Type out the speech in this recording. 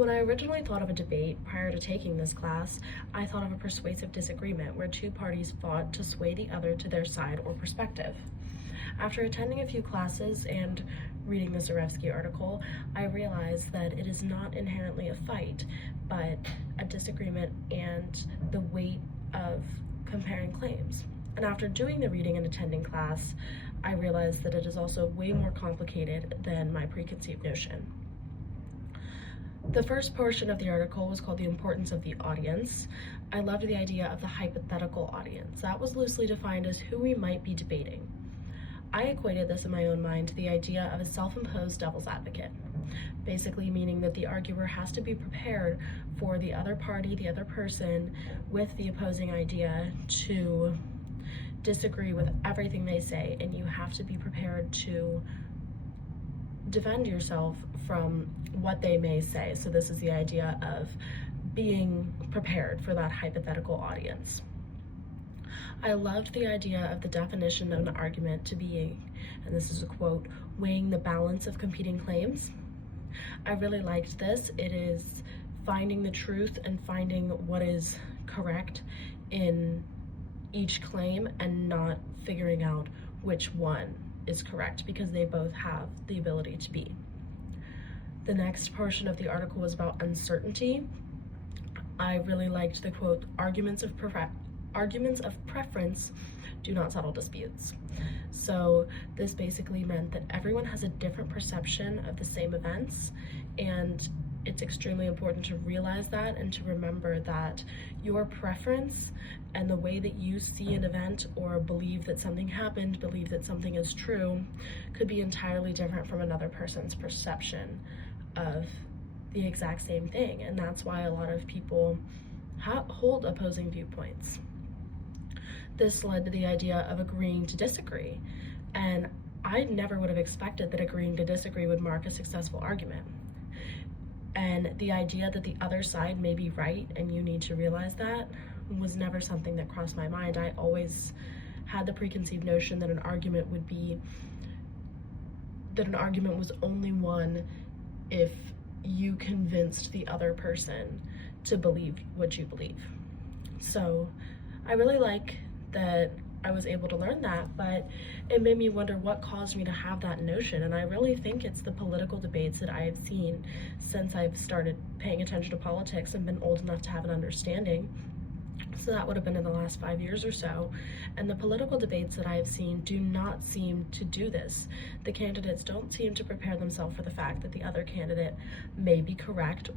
When I originally thought of a debate prior to taking this class, I thought of a persuasive disagreement where two parties fought to sway the other to their side or perspective. After attending a few classes and reading the Zarevsky article, I realized that it is not inherently a fight, but a disagreement and the weight of comparing claims. And after doing the reading and attending class, I realized that it is also way more complicated than my preconceived notion. The first portion of the article was called The Importance of the Audience. I loved the idea of the hypothetical audience. That was loosely defined as who we might be debating. I equated this in my own mind to the idea of a self-imposed devil's advocate, basically meaning that the arguer has to be prepared for the other party, the other person with the opposing idea to disagree with everything they say, and you have to be prepared to defend yourself from what they may say. So this is the idea of being prepared for that hypothetical audience. I loved the idea of the definition of an argument to be, and this is a quote, weighing the balance of competing claims. I really liked this. It is finding the truth and finding what is correct in each claim and not figuring out which one is correct, because they both have the ability to be. The next portion of the article was about uncertainty. I really liked the quote, arguments of preference do not settle disputes. So this basically meant that everyone has a different perception of the same events, and it's extremely important to realize that and to remember that your preference and the way that you see an event or believe that something happened, believe that something is true, could be entirely different from another person's perception of the exact same thing. And that's why a lot of people hold opposing viewpoints. This led to the idea of agreeing to disagree. And I never would have expected that agreeing to disagree would mark a successful argument. And the idea that the other side may be right and you need to realize that was never something that crossed my mind. I always had the preconceived notion that an argument was only won if you convinced the other person to believe what you believe. So I really like that I was able to learn that, but it made me wonder what caused me to have that notion. And I really think it's the political debates that I have seen since I've started paying attention to politics and been old enough to have an understanding. So that would have been in the last 5 years or so. And the political debates that I have seen do not seem to do this. The candidates don't seem to prepare themselves for the fact that the other candidate may be correct